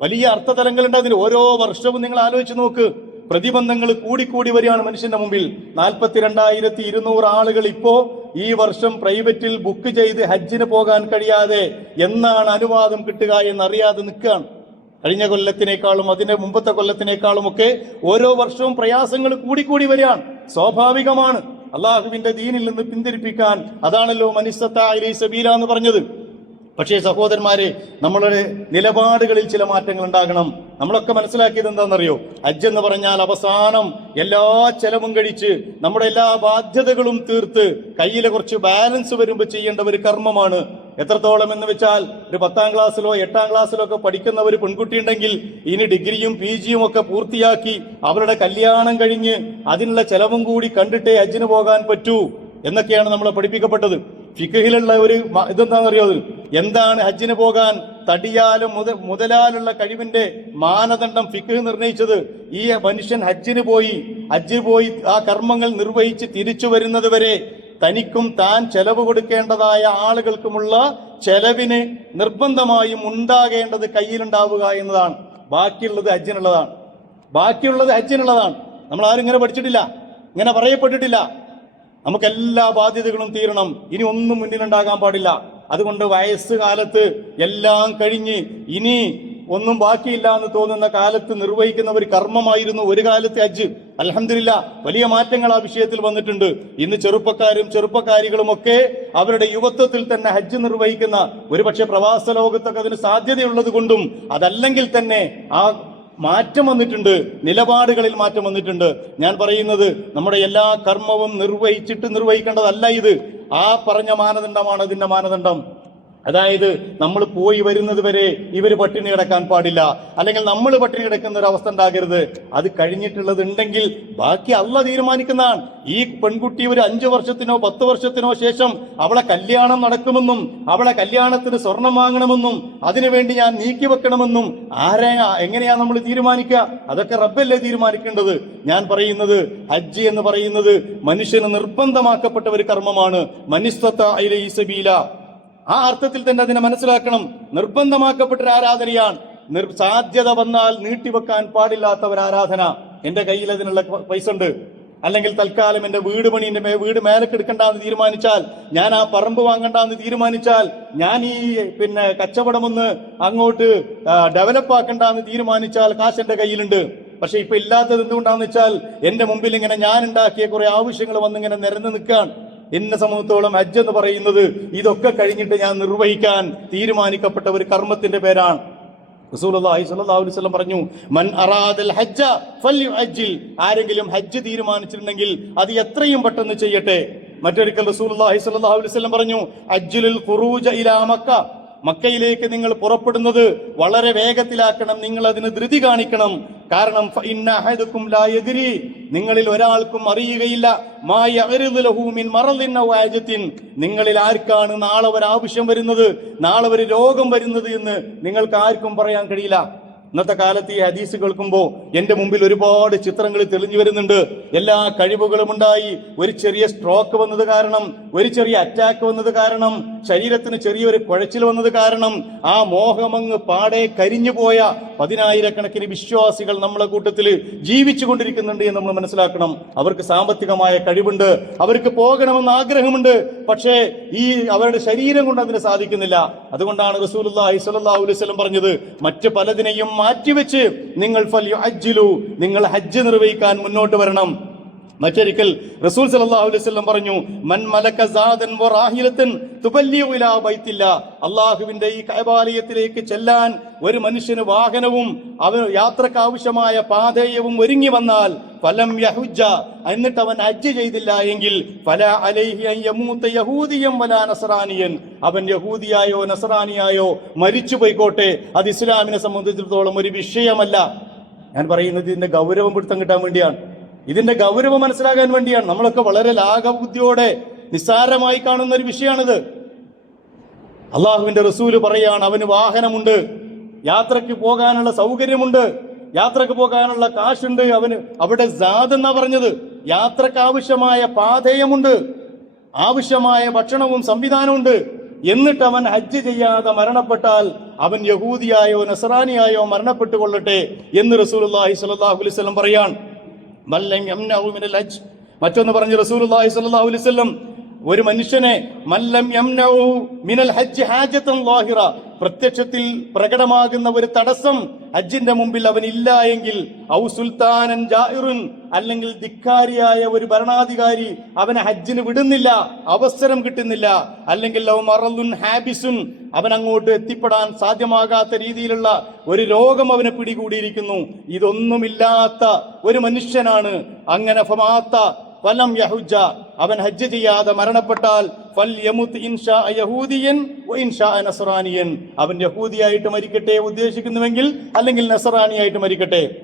വലിയ അർത്ഥതലങ്ങളുണ്ട് അതിന്. ഓരോ വർഷവും നിങ്ങൾ ആലോചിച്ച് നോക്ക്. പ്രതിബന്ധങ്ങൾ കൂടിക്കൂടി വരികയാണ് മനുഷ്യന്റെ മുമ്പിൽ. നാൽപ്പത്തിരണ്ടായിരത്തി ഇരുന്നൂറ് ആളുകൾ ഇപ്പോ ഈ വർഷം പ്രൈവറ്റിൽ ബുക്ക് ചെയ്ത് ഹജ്ജിന് പോകാൻ കഴിയാതെ എന്നാണ് അനുവാദം കിട്ടുക എന്നറിയാതെ നിൽക്കുകയാണ്. കഴിഞ്ഞ കൊല്ലത്തിനേക്കാളും അതിന്റെ മുമ്പത്തെ കൊല്ലത്തിനേക്കാളും ഒക്കെ ഓരോ വർഷവും പ്രയാസങ്ങൾ കൂടിക്കൂടി വരികയാണ്. സ്വാഭാവികമാണ്. അള്ളാഹുവിന്റെ ദീനിൽ നിന്ന് പിന്തിരിപ്പിക്കാൻ അതാണല്ലോ മനിസ്സത്ത സബീല എന്ന് പറഞ്ഞത്. പക്ഷേ സഹോദരന്മാരെ നമ്മളുടെ നിലപാടുകളിൽ ചില മാറ്റങ്ങൾ ഉണ്ടാകണം നമ്മളൊക്കെ മനസ്സിലാക്കിയത് എന്താണെന്നറിയോ? ഹജ്ജ് എന്ന് പറഞ്ഞാൽ അവസാനം എല്ലാ ചെലവും കഴിച്ച് നമ്മുടെ എല്ലാ ബാധ്യതകളും തീർത്ത് കയ്യിലെ കുറച്ച് ബാലൻസ് വരുമ്പോൾ ചെയ്യേണ്ട ഒരു കർമ്മമാണ്. എത്രത്തോളം എന്ന് വെച്ചാൽ ഒരു പത്താം ക്ലാസ്സിലോ എട്ടാം ക്ലാസ്സിലോ ഒക്കെ പഠിക്കുന്ന ഒരു പെൺകുട്ടി ഉണ്ടെങ്കിൽ ഇനി ഡിഗ്രിയും പി ജിയും ഒക്കെ പൂർത്തിയാക്കി അവരുടെ കല്യാണം കഴിഞ്ഞ് അതിനുള്ള ചെലവും കൂടി കണ്ടിട്ടേ ഹജ്ജിന് പോകാൻ പറ്റൂ എന്നൊക്കെയാണ് നമ്മളെ പഠിപ്പിക്കപ്പെട്ടത്. ഫിഖഹിലുള്ള ഒരു ഇതെന്താണെന്ന് ഇതെന്താണെന്നറിയോ? എന്താണ് ഹജ്ജിന് പോകാൻ തടിയാലും മുത മുതലാലുള്ള കഴിവിന്റെ മാനദണ്ഡം ഫിഖ് നിർണയിച്ചത്? ഈ മനുഷ്യൻ ഹജ്ജിന് പോയി ഹജ്ജിന് പോയി ആ കർമ്മങ്ങൾ നിർവഹിച്ച് തിരിച്ചു വരുന്നത് വരെ തനിക്കും താൻ ചെലവ് കൊടുക്കേണ്ടതായ ആളുകൾക്കുമുള്ള ചെലവിന് നിർബന്ധമായും ഉണ്ടാകേണ്ടത് കയ്യിലുണ്ടാവുക എന്നതാണ്. ബാക്കിയുള്ളത് ഹജ്ജിനുള്ളതാണ്. ബാക്കിയുള്ളത് ഹജ്ജിനുള്ളതാണ്. നമ്മൾ ആരും ഇങ്ങനെ പഠിച്ചിട്ടില്ല. ഇങ്ങനെ പറയപ്പെട്ടിട്ടില്ല. നമുക്ക് എല്ലാ ബാധ്യതകളും തീരണം. ഇനി ഒന്നും മുന്നിലുണ്ടാകാൻ പാടില്ല. അതുകൊണ്ട് വയസ്സ് കാലത്ത് എല്ലാം കഴിഞ്ഞ് ഇനി ഒന്നും ബാക്കിയില്ല എന്ന് തോന്നുന്ന കാലത്ത് നിർവഹിക്കുന്ന ഒരു കർമ്മമായിരുന്നു ഒരു കാലത്തെ ഹജ്ജ്. അലഹമില്ല വലിയ മാറ്റങ്ങൾ ആ വിഷയത്തിൽ വന്നിട്ടുണ്ട്. ഇന്ന് ചെറുപ്പക്കാരും ചെറുപ്പക്കാരികളും ഒക്കെ അവരുടെ യുവത്വത്തിൽ തന്നെ ഹജ്ജ് നിർവഹിക്കുന്ന ഒരുപക്ഷെ പ്രവാസ ലോകത്തൊക്കെ അതിന് സാധ്യതയുള്ളത് കൊണ്ടും അതല്ലെങ്കിൽ തന്നെ ആ മാറ്റം വന്നിട്ടുണ്ട്. നിലപാടുകളിൽ മാറ്റം വന്നിട്ടുണ്ട്. ഞാൻ പറയുന്നത് നമ്മുടെ എല്ലാ കർമ്മവും നിർവഹിച്ചിട്ട് നിർവഹിക്കേണ്ടതല്ല ഇത്. ആ പറഞ്ഞ മാനദണ്ഡമാണ് അതിന്റെ മാനദണ്ഡം. അതായത് നമ്മൾ പോയി വരുന്നത് വരെ ഇവർ പട്ടിണി കിടക്കാൻ പാടില്ല. അല്ലെങ്കിൽ നമ്മൾ പട്ടിണി കിടക്കുന്ന ഒരു അവസ്ഥ ഉണ്ടാകരുത്. അത് കഴിഞ്ഞിട്ടുള്ളത് ഉണ്ടെങ്കിൽ ബാക്കി അല്ല തീരുമാനിക്കുന്നതാണ്. ഈ പെൺകുട്ടി ഒരു അഞ്ചു വർഷത്തിനോ പത്ത് വർഷത്തിനോ ശേഷം അവളെ കല്യാണം നടക്കുമെന്നും അവളെ കല്യാണത്തിന് സ്വർണം വാങ്ങണമെന്നും അതിനുവേണ്ടി ഞാൻ നീക്കി വെക്കണമെന്നും ആരെയാ എങ്ങനെയാ നമ്മൾ തീരുമാനിക്കുക? അതൊക്കെ റബ്ബല്ലേ തീരുമാനിക്കേണ്ടത്. ഞാൻ പറയുന്നത് ഹജ്ജ് എന്ന് പറയുന്നത് മനുഷ്യന് നിർബന്ധമാക്കപ്പെട്ട ഒരു കർമ്മമാണ്. മനുസ്വത്ത ആ അർത്ഥത്തിൽ തന്നെ അതിനെ മനസ്സിലാക്കണം. നിർബന്ധമാക്കപ്പെട്ട ആരാധനയാണ്. സാധ്യത വന്നാൽ നീട്ടിവെക്കാൻ പാടില്ലാത്ത ഒരു ആരാധന. എന്റെ കയ്യിൽ അതിനുള്ള പൈസ ഉണ്ട് അല്ലെങ്കിൽ തൽക്കാലം എന്റെ വീട് പണി മേ വീട് മേലക്കെടുക്കണ്ടെന്ന് തീരുമാനിച്ചാൽ ഞാൻ ആ പറമ്പ് വാങ്ങണ്ടെന്ന് തീരുമാനിച്ചാൽ ഞാൻ ഈ പിന്നെ കച്ചവടമൊന്ന് അങ്ങോട്ട് ഡെവലപ്പ് ആക്കണ്ടെന്ന് തീരുമാനിച്ചാൽ കാശ് എന്റെ കയ്യിലുണ്ട്. പക്ഷെ ഇപ്പൊ ഇല്ലാത്തത് എന്തുകൊണ്ടാന്ന് വെച്ചാൽ എന്റെ മുമ്പിൽ ഇങ്ങനെ ഞാൻ ഉണ്ടാക്കിയ കുറെ ആവശ്യങ്ങൾ വന്നിങ്ങനെ നിരന്ന് നിൽക്കാൻ എന്നെ സംബന്ധിച്ചോളം ഹജ്ജ് എന്ന് പറയുന്നത് ഇതൊക്കെ കഴിഞ്ഞിട്ട് ഞാൻ നിർവഹിക്കാൻ തീരുമാനിക്കപ്പെട്ട ഒരു കർമ്മത്തിന്റെ പേരാണ്. വസല്ലം പറഞ്ഞു മൻ അറാദൽ ഹജ്ജ ആരെങ്കിലും ഹജ്ജ് തീരുമാനിച്ചിട്ടുണ്ടെങ്കിൽ അത് എത്രയും പെട്ടെന്ന് ചെയ്യട്ടെ. മറ്റൊരിക്കൽ റസൂലുള്ളാഹി സ്വല്ലല്ലാഹു അലൈഹി വസല്ലം പറഞ്ഞു അജ്ജുൽ ഖുറൂജ ഇലാ മക്ക. മക്കയിലേക്ക് നിങ്ങൾ പുറപ്പെടുന്നത് വളരെ വേഗത്തിലാക്കണം നിങ്ങൾ അതിന് ധൃതി കാണിക്കണം. കാരണം നിങ്ങളിൽ ഒരാൾക്കും അറിയുകയില്ല. മാ യഅ്രിദു ലഹു മിൻ മറദിൻ നിങ്ങളിൽ ആർക്കാണ് നാളെ ഒരു ആവശ്യം വരുന്നത്? നാളെ ഒരു രോഗം വരുന്നത് എന്ന് നിങ്ങൾക്ക് ആർക്കും പറയാൻ കഴിയില്ല. ഇന്നത്തെ കാലത്ത് ഈ ഹദീസ് കേൾക്കുമ്പോൾ എന്റെ മുമ്പിൽ ഒരുപാട് ചിത്രങ്ങൾ തെളിഞ്ഞു വരുന്നുണ്ട്. എല്ലാ കഴിവുകളും ഉണ്ടായി. ഒരു ചെറിയ സ്ട്രോക്ക് വന്നത് കാരണം ഒരു ചെറിയ അറ്റാക്ക് വന്നത് കാരണം ശരീരത്തിന് ചെറിയൊരു കുഴച്ചിൽ വന്നത് കാരണം ആ മോഹമങ്ങ് പാടെ കരിഞ്ഞു പോയ പതിനായിരക്കണക്കിന് വിശ്വാസികൾ നമ്മളെ കൂട്ടത്തിൽ ജീവിച്ചു കൊണ്ടിരിക്കുന്നുണ്ട് എന്ന് നമ്മൾ മനസ്സിലാക്കണം. അവർക്ക് സാമ്പത്തികമായ കഴിവുണ്ട്. അവർക്ക് പോകണമെന്ന് ആഗ്രഹമുണ്ട്. പക്ഷേ ഈ അവരുടെ ശരീരം കൊണ്ട് അതിന് സാധിക്കുന്നില്ല. അതുകൊണ്ടാണ് റസൂലുള്ളാഹി സ്വല്ലല്ലാഹു അലൈഹി വസല്ലം പറഞ്ഞത് മറ്റ് പലതിനെയും മാറ്റിവെച്ച് നിങ്ങൾ ഫല്യുഅജ്ജിലു നിങ്ങൾ ഹജ്ജ് നിർവഹിക്കാൻ മുന്നോട്ട് വരണം. മറ്റൊരിക്കൽ റസൂൽ സല്ലല്ലാഹു അലൈഹി വസല്ലം പറഞ്ഞു മൻ മലക തുബല്ലിയു ഇലാ അള്ളാഹുവിന്റെ ഈ കൈബാലയത്തിലേക്ക് ചെല്ലാൻ ഒരു മനുഷ്യന് വാഹനവും അവന് യാത്രയ്ക്ക് ആവശ്യമായ പാതേയവും ഒരുങ്ങി വന്നാൽ ഫലം യഹുജ എന്നിട്ട് അവൻ ഹജ്ജ് ചെയ്തില്ല എങ്കിൽ ഫല അലൈഹി അൻ യഹൂദിയം വലാ നസറാനിയൻ അവൻ യഹൂദിയായോ നസറാനിയായോ മരിച്ചു പോയിക്കോട്ടെ. അത് ഇസ്ലാമിനെ സംബന്ധിച്ചിടത്തോളം ഒരു വിഷയമല്ല. ഞാൻ പറയുന്നത് ഇതിന്റെ ഗൗരവം പിടുത്തം കിട്ടാൻ വേണ്ടിയാണ്. ഇതിന്റെ ഗൗരവം മനസ്സിലാകാൻ വേണ്ടിയാണ്. നമ്മളൊക്കെ വളരെ ലാഘബുദ്ധിയോടെ നിസ്സാരമായി കാണുന്ന ഒരു വിഷയമാണിത്. അള്ളാഹുവിന്റെ റസൂൽ പറയാണ് അവന് വാഹനമുണ്ട് യാത്രയ്ക്ക് പോകാനുള്ള സൗകര്യമുണ്ട് യാത്രയ്ക്ക് പോകാനുള്ള കാശുണ്ട് അവന് അവിടെ ജാതെന്നാ പറഞ്ഞത്. യാത്രയ്ക്ക് ആവശ്യമായ പാതേയമുണ്ട് ആവശ്യമായ ഭക്ഷണവും സംവിധാനമുണ്ട് എന്നിട്ട് അവൻ ഹജ്ജ് ചെയ്യാതെ മരണപ്പെട്ടാൽ അവൻ യഹൂദിയായോ നസറാനിയായോ മരണപ്പെട്ടു കൊള്ളട്ടെ എന്ന് റസൂൽ അള്ളാഹി വസല്ലം പറയാൻ മറ്റൊന്ന് പറഞ്ഞു റസൂലുള്ളാഹി സ്വല്ലല്ലാഹു അലൈഹി വസല്ലം ഒരു മനുഷ്യനെ മല്ലം മിനൽ ഹജ്ജ് ഹാജത്തൻ ലാഹിറ. പ്രത്യക്ഷത്തിൽ പ്രകടമാകുന്ന ഒരു തടസ്സം ഹജ്ജിന്റെ മുമ്പിൽ അവൻ ഇല്ല എങ്കിൽ ഔ സുൽത്താനൻ ജാഹിറുൻ അല്ലെങ്കിൽ ധിക്കാരിയായ ഒരു ഭരണാധികാരി അവനെ ഹജ്ജിന് വിടുന്നില്ല അവസരം കിട്ടുന്നില്ല. അല്ലെങ്കിൽ ലൗ മറലുൻ ഹാബിസുൻ അവൻ അങ്ങോട്ട് എത്തിപ്പെടാൻ സാധ്യമാകാത്ത രീതിയിലുള്ള ഒരു രോഗം അവനെ പിടികൂടിയിരിക്കുന്നു. ഇതൊന്നുമില്ലാത്ത ഒരു മനുഷ്യനാണ്. അങ്ങനെ ഫമാത്ത ഫലം യഹുജ അവൻ ഹജ്ജ് ചെയ്യാതെ മരണപ്പെട്ടാൽ നസറാനിയൻ അവൻ യഹൂദിയായിട്ട് മരിക്കട്ടെ ഉദ്ദേശിക്കുന്നുവെങ്കിൽ അല്ലെങ്കിൽ നസറാനിയായിട്ട് മരിക്കട്ടെ?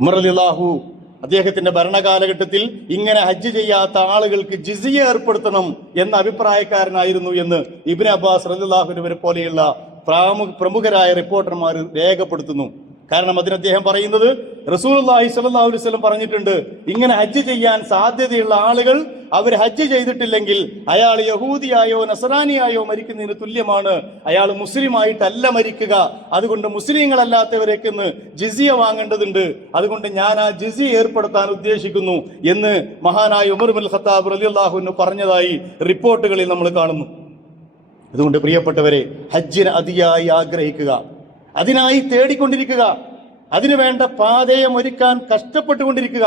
മുറലിലാഹു അദ്ദേഹത്തിന്റെ ഭരണകാലഘട്ടത്തിൽ ഇങ്ങനെ ഹജ്ജ് ചെയ്യാത്ത ആളുകൾക്ക് ജിസിയ ഏർപ്പെടുത്തണം എന്ന അഭിപ്രായക്കാരനായിരുന്നു എന്ന് ഇബിൻ അബ്ബാസ് റലിള്ളാഹുവിനെ പോലെയുള്ള പ്രാമു- പ്രമുഖരായ റിപ്പോർട്ടർമാർ രേഖപ്പെടുത്തുന്നു. കാരണം അതിന് അദ്ദേഹം പറയുന്നത് റസൂലുള്ളാഹി അള്ളാഹി വസല്ലം പറഞ്ഞിട്ടുണ്ട് ഇങ്ങനെ ഹജ്ജ് ചെയ്യാൻ സാധ്യതയുള്ള ആളുകൾ അവർ ഹജ്ജ് ചെയ്തിട്ടില്ലെങ്കിൽ അയാൾ യഹൂദിയായോ നസറാനിയായോ മരിക്കുന്നതിന് തുല്യമാണ്. അയാൾ മുസ്ലിമായിട്ടല്ല മരിക്കുക. അതുകൊണ്ട് മുസ്ലിങ്ങളല്ലാത്തവരേക്ക് ഇന്ന് ജിസിയ വാങ്ങേണ്ടതുണ്ട്. അതുകൊണ്ട് ഞാൻ ആ ജിസിയ ഏർപ്പെടുത്താൻ ഉദ്ദേശിക്കുന്നു എന്ന് മഹാനായ ഉമർ ബിൻ ഖത്താബ് റളിയല്ലാഹു പറഞ്ഞതായി റിപ്പോർട്ടുകളിൽ നമ്മൾ കാണുന്നു. അതുകൊണ്ട് പ്രിയപ്പെട്ടവരെ ഹജ്ജിന് അതിയായി ആഗ്രഹിക്കുക. അതിനായി തേടിക്കൊണ്ടിരിക്കുക. അതിനു വേണ്ട പാതയം ഒരുക്കാൻ കഷ്ടപ്പെട്ടുകൊണ്ടിരിക്കുക.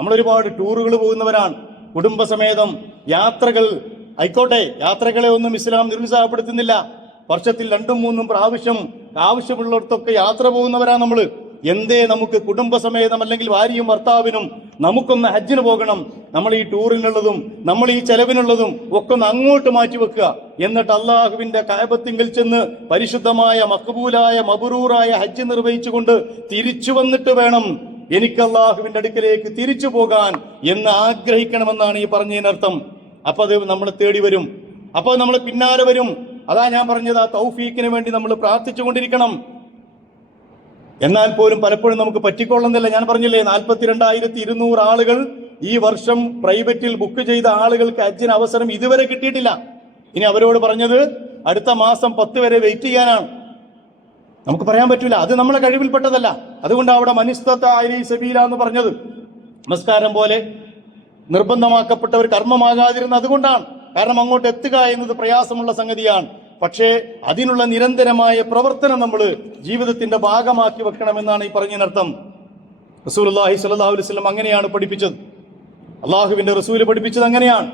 നമ്മൾ ഒരുപാട് ടൂറുകൾ പോകുന്നവരാണ്. കുടുംബസമേതം യാത്രകൾ ആയിക്കോട്ടെ യാത്രകളെ ഒന്നും ഇസ്ലാം നിരുത്സാഹപ്പെടുത്തുന്നില്ല വർഷത്തിൽ രണ്ടും മൂന്നും പ്രാവശ്യം ആവശ്യമുള്ളിടത്തൊക്കെ യാത്ര പോകുന്നവരാണ് നമ്മൾ. എന്തേ നമുക്ക് കുടുംബസമേതം അല്ലെങ്കിൽ ഭാര്യയും ഭർത്താവിനും നമുക്കൊന്ന് ഹജ്ജിന് പോകണം. നമ്മൾ ഈ ടൂറിനുള്ളതും നമ്മൾ ഈ ചെലവിനുള്ളതും ഒക്കെ ഒന്ന് അങ്ങോട്ട് മാറ്റി വെക്കുക. എന്നിട്ട് അള്ളാഹുവിന്റെ കായബത്തിങ്കിൽ ചെന്ന് പരിശുദ്ധമായ മക്ബൂലായ മബുറൂറായ ഹജ്ജ് നിർവഹിച്ചുകൊണ്ട് തിരിച്ചു വന്നിട്ട് വേണം എനിക്ക് അള്ളാഹുവിന്റെ അടുക്കലേക്ക് തിരിച്ചു പോകാൻ എന്ന് ആഗ്രഹിക്കണമെന്നാണ് ഈ പറഞ്ഞതിനർത്ഥം. അപ്പൊ അത് നമ്മൾ തേടി വരും. അപ്പൊ നമ്മൾ പിന്നാലെ വരും. അതാ ഞാൻ പറഞ്ഞത് ആ തൗഫീഖിന് വേണ്ടി നമ്മൾ പ്രാർത്ഥിച്ചുകൊണ്ടിരിക്കണം. എന്നാൽ പോലും പലപ്പോഴും നമുക്ക് പറ്റിക്കൊള്ളുന്നില്ല. ഞാൻ പറഞ്ഞില്ലേ നാൽപ്പത്തിരണ്ടായിരത്തി ഇരുന്നൂറ് ആളുകൾ ഈ വർഷം പ്രൈവറ്റിൽ ബുക്ക് ചെയ്ത ആളുകൾക്ക് ഹജ്ജിന് അവസരം ഇതുവരെ കിട്ടിയിട്ടില്ല. ഇനി അവരോട് പറഞ്ഞത് അടുത്ത മാസം പത്ത് വരെ വെയിറ്റ് ചെയ്യാനാണ്. നമുക്ക് പറയാൻ പറ്റില്ല അത് നമ്മളെ കഴിവിൽപ്പെട്ടതല്ല. അതുകൊണ്ട് അവിടെ മനിസ്തത്തായി സബീല എന്ന് പറഞ്ഞത് നമസ്കാരം പോലെ നിർബന്ധമാക്കപ്പെട്ടവർ ഒരു കർമ്മമാകാതിരുന്ന അതുകൊണ്ടാണ്. കാരണം അങ്ങോട്ട് എത്തുക എന്നത് പ്രയാസമുള്ള സംഗതിയാണ്. പക്ഷേ അതിനുള്ള നിരന്തരമായ പ്രവർത്തനം നമ്മൾ ജീവിതത്തിന്റെ ഭാഗമാക്കി വെക്കണമെന്നാണ് ഈ പറഞ്ഞതിനർത്ഥം സ്വല്ലല്ലാഹു അലൈഹി വസല്ലം അങ്ങനെയാണ് പഠിപ്പിച്ചത്. അള്ളാഹുവിന്റെ റസൂൽ പഠിപ്പിച്ചത് അങ്ങനെയാണ്.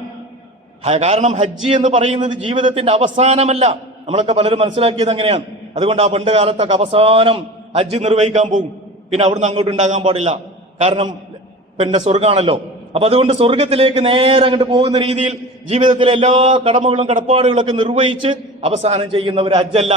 കാരണം ഹജ്ജ് എന്ന് പറയുന്നത് ജീവിതത്തിന്റെ അവസാനമല്ല. നമ്മളൊക്കെ പലരും മനസ്സിലാക്കിയത് അങ്ങനെയാണ്. അതുകൊണ്ട് ആ പണ്ട് കാലത്തൊക്കെ അവസാനം ഹജ്ജ് നിർവഹിക്കാൻ പോകും പിന്നെ അവിടുന്ന് അങ്ങോട്ട് ഉണ്ടാകാൻ പാടില്ല. കാരണം പിന്നെ സ്വർഗാണല്ലോ അപ്പൊ അതുകൊണ്ട് സ്വർഗത്തിലേക്ക് നേരെ അങ്ങോട്ട് പോകുന്ന രീതിയിൽ ജീവിതത്തിലെ എല്ലാ കടമകളും കടപ്പാടുകളൊക്കെ നിർവഹിച്ച് അവസാനം ചെയ്യുന്ന ഒരു അജ്ജല്ല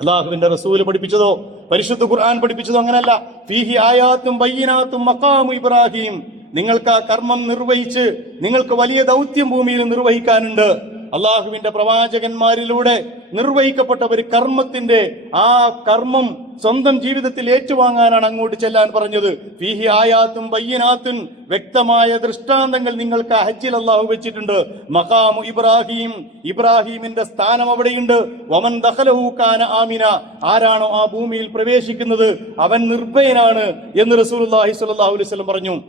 അള്ളാഹുവിന്റെ റസൂൽ പഠിപ്പിച്ചതോ പരിശുദ്ധ ഖുർആൻ പഠിപ്പിച്ചതോ അങ്ങനല്ല. ഫീഹി ആയാത്തും ബയ്യനാത്തും മക്കാമു ഇബ്രാഹിം. നിങ്ങൾക്ക് ആ കർമ്മം നിർവഹിച്ച് നിങ്ങൾക്ക് വലിയ ദൗത്യം ഭൂമിയിൽ നിർവഹിക്കാനുണ്ട്. അള്ളാഹുവിന്റെ പ്രവാചകന്മാരിലൂടെ നിർവഹിക്കപ്പെട്ട ഒരു കർമ്മത്തിന്റെ ആ കർമ്മം സ്വന്തം ജീവിതത്തിൽ ഏറ്റുവാങ്ങാനാണ് അങ്ങോട്ട് ചെല്ലാൻ പറഞ്ഞത്. ഫീഹി ആയാത്തും ബയ്യനാത്തും വ്യക്തമായ ദൃഷ്ടാന്തങ്ങൾ നിങ്ങൾക്ക് ഹജ്ജിൽ അള്ളാഹു വെച്ചിട്ടുണ്ട്. മഹാമു ഇബ്രാഹിം. ഇബ്രാഹിമിന്റെ സ്ഥാനം അവിടെയുണ്ട്. വമൻ ദഖലഹു കാന ആമിന. ആരാണോ ആ ഭൂമിയിൽ പ്രവേശിക്കുന്നത്? അവൻ നിർഭയനാണ് എന്ന് റസൂലുള്ളാഹി അള്ളാഹി അലൈഹി വസല്ലം പറഞ്ഞു.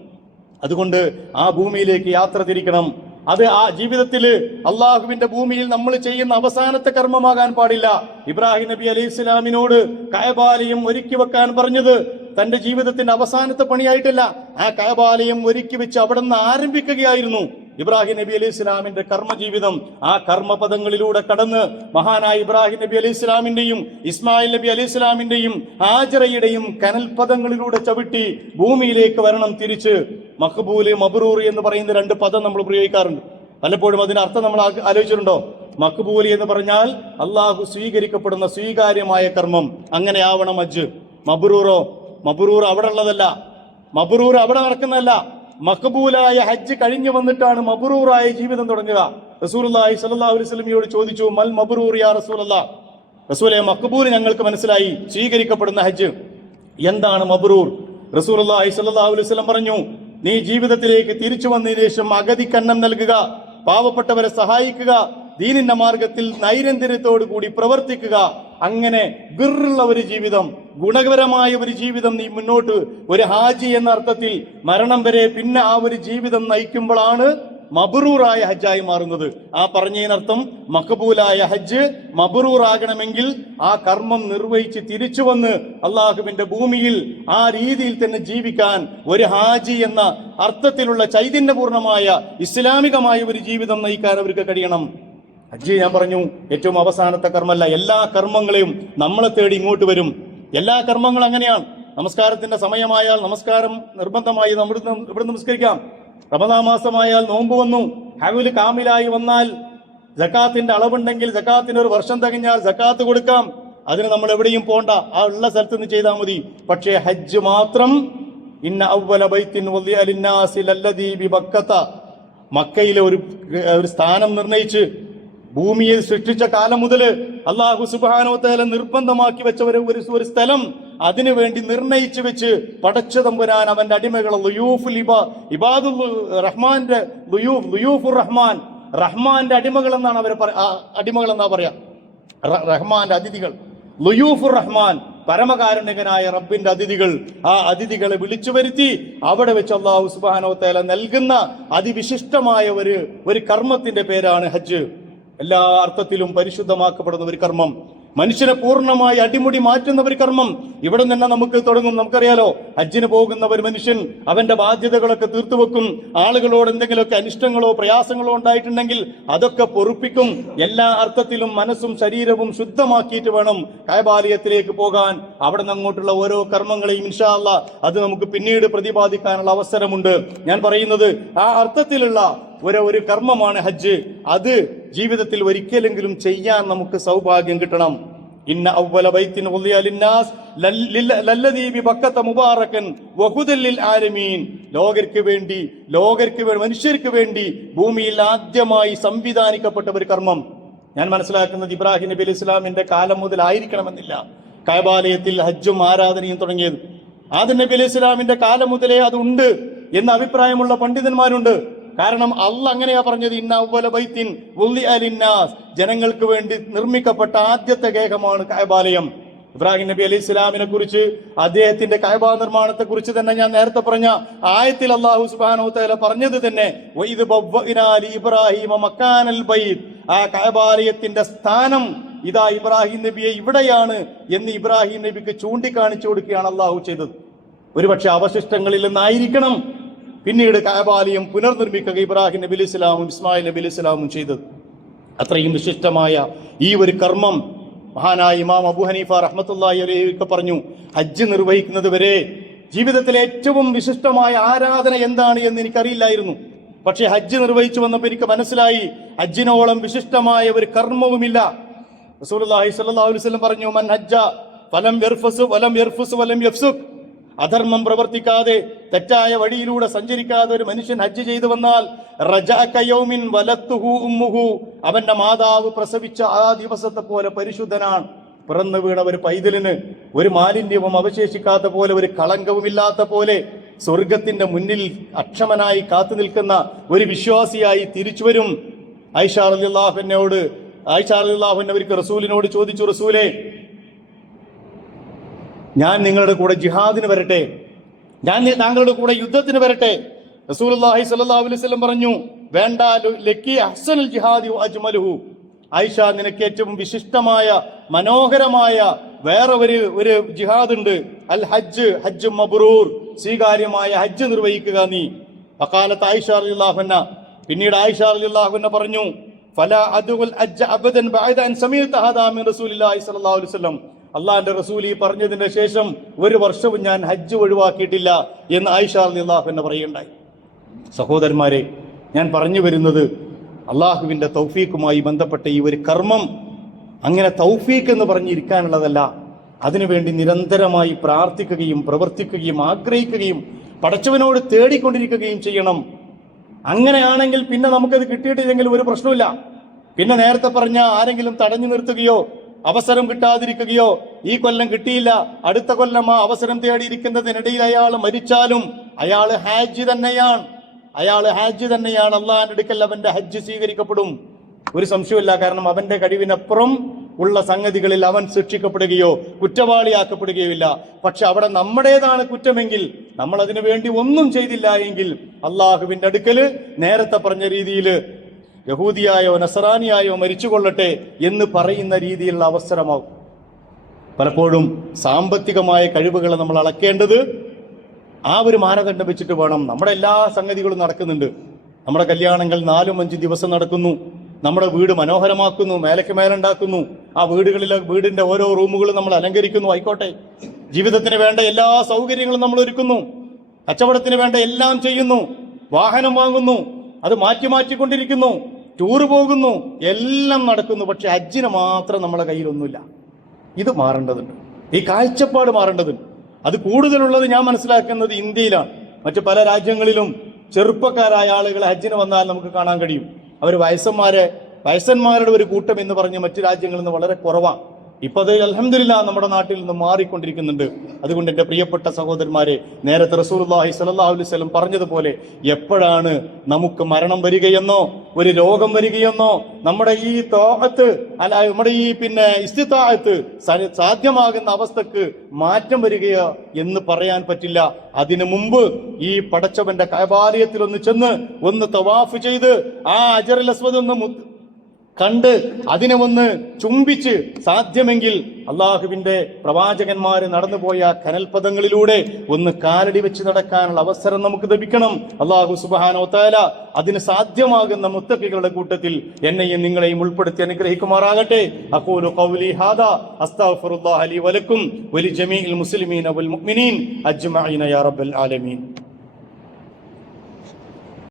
അതുകൊണ്ട് ആ ഭൂമിയിലേക്ക് യാത്ര തിരിക്കണം. അത് ആ ജീവിതത്തിൽ അള്ളാഹുവിന്റെ ഭൂമിയിൽ നമ്മൾ ചെയ്യുന്ന അവസാനത്തെ കർമ്മമാകാൻ പാടില്ല. ഇബ്രാഹിം നബി അലൈഹി ഇസ്ലാമിനോട് കയബാലയും ഒരുക്കി വെക്കാൻ പറഞ്ഞത് തന്റെ ജീവിതത്തിന്റെ അവസാനത്തെ പണിയായിട്ടല്ല. ആ കയബാലയം ഒരുക്കി വെച്ച് അവിടെ നിന്ന് ആരംഭിക്കുകയായിരുന്നു. ഇബ്രാഹിം നബി അലൈഹി ഇസ്ലാമിന്റെ കർമ്മജീവിതം. ആ കർമ്മപദങ്ങളിലൂടെ കടന്ന് മഹാനായ ഇബ്രാഹിം നബി അലൈഹി ഇസ്ലാമിന്റെയും ഇസ്മായിൽ നബി അലൈഹി ഇസ്ലാമിന്റെയും ഹാജറയുടെയും കനൽപദങ്ങളിലൂടെ ചവിട്ടി ഭൂമിയിലേക്ക് വരണം തിരിച്ച് മഖബൂൽ മബ്രൂർ എന്ന് പറയുന്ന രണ്ട് പദം നമ്മൾ പ്രയോഗിക്കാറുണ്ട്. പലപ്പോഴും അതിന്റെ അർത്ഥം നമ്മൾ ആലോചിച്ചിട്ടുണ്ടോ? മഖബൂലി എന്ന് പറഞ്ഞാൽ അള്ളാഹു സ്വീകരിക്കപ്പെടുന്ന സ്വീകാര്യമായ കർമ്മം. അങ്ങനെ ആവണം അജ് മബ്രൂറോ മബ്രൂർ അവിടെ ഉള്ളതല്ല. മബ്രൂർ അവിടെ നടക്കുന്നതല്ല. മഖബൂലായ ഹജ്ജ് കഴിഞ്ഞു വന്നിട്ടാണ് മബ്രൂറായ ജീവിതം തുടങ്ങുക. റസൂലുള്ളാഹി സ്വല്ലല്ലാഹു അലൈഹി വസല്ലമയോട് ചോദിച്ചു മൽ മബ്രൂർ യാ റസൂലല്ല? റസൂലെ മഖബൂൽ ഞങ്ങൾക്ക് മനസ്സിലായി. സ്വീകരിക്കപ്പെടുന്ന ഹജ്ജ്. എന്താണ് റസൂലുള്ളാഹി സ്വല്ലല്ലാഹു അലൈഹി വസല്ലം പറഞ്ഞു നീ ജീവിതത്തിലേക്ക് തിരിച്ചു വന്നതിന് ശേഷം അഗതിക്കന്നം നൽകുക പാവപ്പെട്ടവരെ സഹായിക്കുക ദീനിന്റെ മാർഗത്തിൽ നൈരന്തര്യത്തോടു കൂടി പ്രവർത്തിക്കുക അങ്ങനെ ഗിറുള്ള ഒരു ജീവിതം ഗുണകരമായ ഒരു ജീവിതം നീ മുന്നോട്ട് ഒരു ഹാജി എന്ന അർത്ഥത്തിൽ മരണം വരെ പിന്നെ ആ ഒരു ജീവിതം നയിക്കുമ്പോഴാണ് മബറൂറായ ഹജ്ജായി മാറുന്നത്. ആ പറഞ്ഞതിനർത്ഥം മഖബൂലായ ഹജ്ജ് മബറൂറാകണമെങ്കിൽ ആ കർമ്മം നിർവഹിച്ച് തിരിച്ചു വന്ന് അള്ളാഹുവിന്റെ ഭൂമിയിൽ ആ രീതിയിൽ തന്നെ ജീവിക്കാൻ ഒരു ഹാജി എന്ന അർത്ഥത്തിലുള്ള ചൈതന്യപൂർണമായ ഇസ്ലാമികമായ ഒരു ജീവിതം നയിക്കാൻ അവർക്ക് കഴിയണം. ഹജ്ജ് ഞാൻ പറഞ്ഞു ഏറ്റവും അവസാനത്തെ കർമ്മല്ല എല്ലാ കർമ്മങ്ങളെയും നമ്മളെ തേടി ഇങ്ങോട്ട് വരും. എല്ലാ കർമ്മങ്ങളും അങ്ങനെയാണ്. നമസ്കാരത്തിന്റെ സമയമായാൽ നമസ്കാരം നിർബന്ധമായി നമ്മൾ ഇവിടെ നമസ്കരിക്കാം റമദാ മാസമായാൽ നോമ്പ് വന്നു. ഹവിൽ കാമിലായി വന്നാൽ ജക്കാത്തിന്റെ അളവുണ്ടെങ്കിൽ ജക്കാത്തിന് ഒരു വർഷം തികഞ്ഞാൽ ജക്കാത്ത് കൊടുക്കാം. അതിന് നമ്മൾ എവിടെയും പോണ്ട. ആ ഉള്ള സ്ഥലത്ത് നിന്ന് ചെയ്താൽ മതി. പക്ഷേ ഹജ്ജ് മാത്രം ഇന്ന അവല ബൈത്തിൻ മക്കയിലെ ഒരു ഒരു സ്ഥാനം നിർണയിച്ച് ഭൂമിയെ സൃഷ്ടിച്ച കാലം മുതൽ അള്ളാഹു സുബാനോത്തേല നിർബന്ധമാക്കി വെച്ച ഒരു ഒരു സ്ഥലം. അതിനു വേണ്ടി നിർണയിച്ചു വെച്ച് പടച്ചതമ്പുരാൻ അവന്റെ അടിമകൾ ലുയൂഫ് ഇബാദുൽ റഹ്മാന്റെ ലുയൂഫ് ലുയൂഫുർ റഹ്മാൻ. റഹ്മാന്റെ അടിമകൾ എന്നാണ് അവർ അടിമകൾ എന്നാ പറയാ. റഹ്മാന്റെ അതിഥികൾ. ലുയൂഫുർ റഹ്മാൻ പരമകാരുണികനായ റബ്ബിന്റെ അതിഥികൾ. ആ അതിഥികളെ വിളിച്ചു വരുത്തി അവിടെ വെച്ച് അള്ളാഹു സുബാനോ തേല നൽകുന്ന അതിവിശിഷ്ടമായ ഒരു ഒരു കർമ്മത്തിന്റെ പേരാണ് ഹജ്ജ്. എല്ലാ അർത്ഥത്തിലും പരിശുദ്ധമാക്കപ്പെടുന്ന ഒരു കർമ്മം. മനുഷ്യനെ പൂർണമായി അടിമുടി മാറ്റുന്ന ഒരു കർമ്മം. ഇവിടെ തന്നെ നമുക്ക് തുടങ്ങും. നമുക്കറിയാലോ ഹജ്ജിന് പോകുന്ന ഒരു മനുഷ്യൻ അവന്റെ ബാധ്യതകളൊക്കെ തീർത്തു വെക്കും. ആളുകളോട് എന്തെങ്കിലുമൊക്കെ അനിഷ്ടങ്ങളോ പ്രയാസങ്ങളോ ഉണ്ടായിട്ടുണ്ടെങ്കിൽ അതൊക്കെ പൊറുപ്പിക്കും. എല്ലാ അർത്ഥത്തിലും മനസ്സും ശരീരവും ശുദ്ധമാക്കിയിട്ട് വേണം കായബാലയത്തിലേക്ക് പോകാൻ. അവിടെ നിന്ന് അങ്ങോട്ടുള്ള ഓരോ കർമ്മങ്ങളെയും ഇൻഷാല്ല അത് നമുക്ക് പിന്നീട് പ്രതിപാദിക്കാനുള്ള അവസരമുണ്ട്. ഞാൻ പറയുന്നത് ആ അർത്ഥത്തിലുള്ള ഒരു ഒരു കർമ്മമാണ് ഹജ്ജ്. അത് ജീവിതത്തിൽ ഒരിക്കലെങ്കിലും ചെയ്യാൻ നമുക്ക് സൗഭാഗ്യം കിട്ടണം. ഇന്ന അവല ബൈത്തിൻ ലിന്നാസ്. ലല്ലദീബി ബക്കത്ത മുബാറക്കൻ. വഹുദല്ലിൽ ആരമീൻ ലോകർക്ക് വേണ്ടി ലോകർക്ക് വേണ്ടി മനുഷ്യർക്ക് വേണ്ടി ഭൂമിയിൽ ആദ്യമായി സംവിധാനിക്കപ്പെട്ട ഒരു കർമ്മം. ഞാൻ മനസ്സിലാക്കുന്നത് ഇബ്രാഹിം നബി അലിസ്ലാമിന്റെ കാലം മുതലായിരിക്കണമെന്നില്ല കൈബാലയത്തിൽ ഹജ്ജും ആരാധനയും തുടങ്ങിയത്. ആദ്യ നബി അലിസ്ലാമിന്റെ കാലം മുതലേ അതുണ്ട് എന്ന അഭിപ്രായമുള്ള പണ്ഡിതന്മാരുണ്ട്. കാരണം അള്ള അങ്ങനെയാ പറഞ്ഞത് ഇന്ന അവ്വല ബൈത്തിൻ വുള്ളി അലിന്നാസ്. ജനങ്ങൾക്ക് വേണ്ടി നിർമ്മിക്കപ്പെട്ട ആദ്യത്തെ ഗേഹമാണ് കായബാലയം. ഇബ്രാഹിം നബി അലൈഹി ഇസ്ലാമിനെ കുറിച്ച് അദ്ദേഹത്തിന്റെ കായബ നിർമ്മാണത്തെ കുറിച്ച് തന്നെ ഞാൻ നേരത്തെ പറഞ്ഞ ആയത്തിൽ അള്ളാഹു സുബാനോ പറഞ്ഞത് തന്നെ ഇബ്രാഹിം മക്കാനൽ ആ കായബാലയത്തിന്റെ സ്ഥാനം ഇതാ ഇബ്രാഹിം നബിയെ ഇവിടെയാണ് എന്ന് ഇബ്രാഹിം നബിക്ക് ചൂണ്ടിക്കാണിച്ചു കൊടുക്കുകയാണ് അള്ളാഹു ചെയ്തത്. ഒരുപക്ഷെ അവശിഷ്ടങ്ങളിൽ നിന്നായിരിക്കണം പിന്നീട് കാബാലയം പുനർനിർമ്മിക്കുക ഇബ്രാഹിം നബി ഇസ്ലാമും ഇസ്മായിൽ നബി ഇസ്ലാമും ചെയ്തത്. അത്രയും വിശിഷ്ടമായ ഈ ഒരു കർമ്മം മഹാനായ ഇമാം അബു ഹനീഫ റഹ്മത്തുള്ളാഹി അലൈഹിക്ക് പറഞ്ഞു. ഹജ്ജ് നിർവഹിക്കുന്നത് വരെ ജീവിതത്തിലെ ഏറ്റവും വിശിഷ്ടമായ ആരാധന എന്താണ് എന്ന് എനിക്കറിയില്ലായിരുന്നു. പക്ഷേ ഹജ്ജ് നിർവഹിച്ചു വന്നപ്പോൾ എനിക്ക് മനസ്സിലായി ഹജ്ജിനോളം വിശിഷ്ടമായ ഒരു കർമ്മവുമില്ല. റസൂലുള്ളാഹി സ്വല്ലല്ലാഹു അലൈഹി വസല്ലം പറഞ്ഞു മൻ ഹജ്ജ ഫലം വലം വലം യഫ്സുക്. അധർമ്മം പ്രവർത്തിക്കാതെ തെറ്റായ വഴിയിലൂടെ സഞ്ചരിക്കാതെ ഒരു മനുഷ്യൻ ഹജ്ജ് ചെയ്തു വന്നാൽ റജഅക യൗമിൻ വലത്തുഹു ഉമ്മുഹു. അവന്റെ മാതാവ് പ്രസവിച്ച ആ ദിവസത്തെ പോലെ പരിശുദ്ധനാണ്. പിറന്നു വീണ ഒരു പൈതലിന് ഒരു മാലിന്യവും അവശേഷിക്കാത്ത പോലെ ഒരു കളങ്കവുമില്ലാത്ത പോലെ സ്വർഗത്തിന്റെ മുന്നിൽ അക്ഷമനായി കാത്തു നിൽക്കുന്ന ഒരു വിശ്വാസിയായി തിരിച്ചു വരും. ഐഷ അലിള്ളാഹുവിനോട് ഐഷ അലിള്ളാഹുവിൻ അവർക്ക് റസൂലിനോട് ചോദിച്ചു റസൂലേ ഞാൻ നിങ്ങളുടെ കൂടെ ജിഹാദിന് വരട്ടെ. ഞാൻ താങ്കളുടെ കൂടെ യുദ്ധത്തിന് വരട്ടെ. റസൂലുള്ളാഹി സ്വല്ലല്ലാഹു അലൈഹി വസല്ലം പറഞ്ഞു വേണ്ട ലക്കി അഹ്സനുൽ ജിഹാദി അജ്മലുഹു. ആയിഷ നിനക്ക് ഏറ്റവും വിശിഷ്ടമായ മനോഹരമായ വേറെ ഒരു ഒരു ജിഹാദ് ഉണ്ട് അൽ ഹജ്ജ് ഹജ്ജ് മബ്രൂർ സ്വീകാര്യമായ ഹജ്ജ് നിർവഹിക്കുക നീ. അക്കാലത്ത് ആയിഷ അലിഹുന്ന പിന്നീട് ആയിഷ അലിഹുന്ന പറഞ്ഞു ഫല ഹജ്ജ് അബദൻ ബഅദ അൻ സമീഅത ഹദാ മിൻ അള്ളാന്റെ റസൂൽ ഈ പറഞ്ഞതിന് ശേഷം ഒരു വർഷവും ഞാൻ ഹജ്ജ് ഒഴിവാക്കിയിട്ടില്ല എന്ന് ആയിഷ അള്ളാഹു എന്നെ പറയുണ്ടായി സഹോദരന്മാരെ ഞാൻ പറഞ്ഞു വരുന്നത് അള്ളാഹുവിന്റെ തൗഫീഖുമായി ബന്ധപ്പെട്ട ഈ ഒരു കർമ്മം അങ്ങനെ തൗഫീഖ് എന്ന് പറഞ്ഞിരിക്കാനുള്ളതല്ല. അതിനുവേണ്ടി നിരന്തരമായി പ്രാർത്ഥിക്കുകയും പ്രവർത്തിക്കുകയും ആഗ്രഹിക്കുകയും പടച്ചവനോട് തേടിക്കൊണ്ടിരിക്കുകയും ചെയ്യണം. അങ്ങനെയാണെങ്കിൽ പിന്നെ നമുക്കത് കിട്ടിയിട്ടില്ലെങ്കിൽ ഒരു പ്രശ്നമില്ല പിന്നെ നേരത്തെ പറഞ്ഞ ആരെങ്കിലും തടഞ്ഞു നിർത്തുകയോ അവസരം കിട്ടാതിരിക്കുകയോ ഈ കൊല്ലം കിട്ടിയില്ല. അടുത്ത കൊല്ലം ആ അവസരം തേടിയിരിക്കുന്നതിനിടയിൽ അയാൾ മരിച്ചാലും അയാൾ ഹാജ് തന്നെയാണ്. അയാൾ ഹാജ് തന്നെയാണ്. അള്ളാഹിന്റെ അടുക്കൽ അവന്റെ ഹജ്ജ് സ്വീകരിക്കപ്പെടും. ഒരു സംശയമില്ല കാരണം അവന്റെ കഴിവിനപ്പുറം ഉള്ള സംഗതികളിൽ അവൻ ശിക്ഷിക്കപ്പെടുകയോ കുറ്റവാളിയാക്കപ്പെടുകയോ ഇല്ല പക്ഷെ അവിടെ നമ്മുടേതാണ് കുറ്റമെങ്കിൽ നമ്മൾ അതിനു വേണ്ടി ഒന്നും ചെയ്തില്ല എങ്കിൽ അള്ളാഹുവിന്റെ അടുക്കൽ നേരത്തെ പറഞ്ഞ രീതിയിൽ യഹൂദിയായോ നസറാനിയായോ മരിച്ചുകൊള്ളട്ടെ എന്ന് പറയുന്ന രീതിയിലുള്ള അവസരമാവും. പലപ്പോഴും സാമ്പത്തികമായ കഴിവുകളെ നമ്മൾ അളക്കേണ്ടത് ആ ഒരു മാനദണ്ഡം വെച്ചിട്ട് വേണം. നമ്മുടെ എല്ലാ സംഗതികളും നടക്കുന്നുണ്ട്. നമ്മുടെ കല്യാണങ്ങൾ നാലും അഞ്ചും ദിവസം നടക്കുന്നു. നമ്മുടെ വീട് മനോഹരമാക്കുന്നു മേലയ്ക്ക് മേലുണ്ടാക്കുന്നു. ആ വീടുകളിലെ വീടിന്റെ ഓരോ റൂമുകളും നമ്മൾ അലങ്കരിക്കുന്നു. ആയിക്കോട്ടെ. ജീവിതത്തിന് വേണ്ട എല്ലാ സൗകര്യങ്ങളും നമ്മൾ ഒരുക്കുന്നു. കച്ചവടത്തിന് വേണ്ട എല്ലാം ചെയ്യുന്നു. വാഹനം വാങ്ങുന്നു. അത് മാറ്റി മാറ്റിക്കൊണ്ടിരിക്കുന്നു. ടൂറ് പോകുന്നു എല്ലാം നടക്കുന്നു പക്ഷെ ഹജ്ജിന് മാത്രം നമ്മളെ കയ്യിലൊന്നുമില്ല. ഇത് മാറേണ്ടതുണ്ട്. ഈ കാഴ്ചപ്പാട് മാറേണ്ടതുണ്ട്. അത് കൂടുതലുള്ളത് ഞാൻ മനസ്സിലാക്കുന്നത് ഇന്ത്യയിലാണ്. മറ്റു പല രാജ്യങ്ങളിലും ചെറുപ്പക്കാരായ ആളുകൾ ഹജ്ജിന് വന്നാൽ നമുക്ക് കാണാൻ കഴിയും. അവർ വയസ്സന്മാരെ വയസ്സന്മാരുടെ ഒരു കൂട്ടം എന്ന് പറഞ്ഞ് മറ്റു രാജ്യങ്ങളിൽ നിന്ന് വളരെ കുറവാണ്. ഇപ്പൊ അത് അലഹമില്ല നമ്മുടെ നാട്ടിൽ നിന്ന് മാറിക്കൊണ്ടിരിക്കുന്നുണ്ട്. അതുകൊണ്ട് എന്റെ പ്രിയപ്പെട്ട സഹോദരന്മാരെ നേരത്തെ റസൂലുള്ളാഹി സ്വല്ലല്ലാഹു അലൈഹി പറഞ്ഞതുപോലെ എപ്പോഴാണ് നമുക്ക് മരണം വരികയെന്നോ ഒരു രോഗം വരികയെന്നോ നമ്മുടെ ഈ തോഹത്ത് അല്ല നമ്മുടെ ഈ പിന്നെ ഇസ്തിത്താഹത്ത് സാധ്യമാകുന്ന അവസ്ഥക്ക് മാറ്റം വരികയോ എന്ന് പറയാൻ പറ്റില്ല. അതിനു മുമ്പ് ഈ പടച്ചവന്റെ കൈബാലയത്തിൽ ഒന്ന് ചെന്ന് ഒന്ന് തവാഫ് ചെയ്ത് ആ അജറൽ അസ്വദ് ഒന്ന് കണ്ട് അതിനെ ഒന്ന് ചുംബിച്ച് സാധ്യമെങ്കിൽ അള്ളാഹുവിന്റെ പ്രവാചകന്മാര് നടന്നുപോയ കനൽപദങ്ങളിലൂടെ ഒന്ന് കാലടി വെച്ച് നടക്കാനുള്ള അവസരം നമുക്ക് ലഭിക്കണം. അള്ളാഹു സുബാനോ താല അതിന് സാധ്യമാകുന്ന മുത്തക്കികളുടെ കൂട്ടത്തിൽ എന്നെയും നിങ്ങളെയും ഉൾപ്പെടുത്തി അനുഗ്രഹിക്കുമാറാകട്ടെ. അഖൂലു ഖൗലി വലക്കും വലി ജമീഇൽ മുസ്ലിമീന വൽ മുഅ്മിനീൻ അജ്മഈന യാ റബ്ബൽ ആലമീൻ.